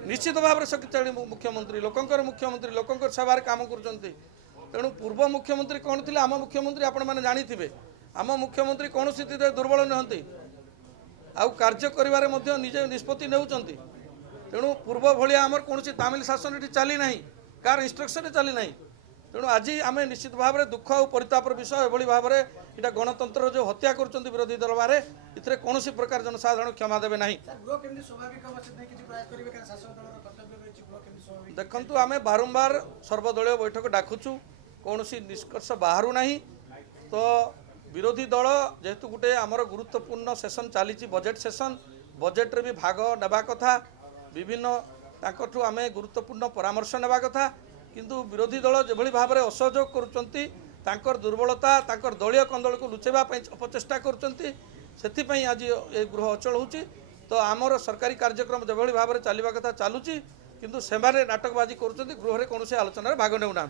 निश्चित भाव में शक्तिशाली मुख्यमंत्री लोकंकर सेवार काम कर तेणु पूर्व मुख्यमंत्री कौन थे आम मुख्यमंत्री आपण मैंने जानी थे आम मुख्यमंत्री कौन स्थित दुर्बल नहंती आउ कार्य करिवारे मध्य निजे निष्पत्ति नेउचंती तेणु पूर्व भलिया आमर कौन तामिल शासन ये चली ना कार इंस्ट्रक्शन चली ना तेणु आज आम निश्चित भाव में दुख और परितापर विषय एभली भाव में यहाँ गणतंत्र जो हत्या कर विरोधी दल बारे इतने कौन प्रकार जनसाधारण क्षमा देवे ना देखु आम बारंबार सर्वदलीय बैठक डाकुचु कौन निष्कर्ष बाहर ना तो विरोधी दल जेहेतु गोटे आमर गुरुत्वपूर्ण सेशन चली बजेट सेशन बजेट रे भी भाग नेबा कथा विभिन्न ताकठू आम गुरुत्वपूर्ण परामर्श नेबा कथा किंतु विरोधी दल जो भाव में असहयोग कर दुर्बलता दलीय कंदल को लुचेवा अपचेष्टा कर आज ये गृह अचल होची तो आमर सरकारी कार्यक्रम जो भाव में चलवा कथा चलुची किंतु से नाटकबाजी कर गृह में कौन आलोचन भाग नेउना।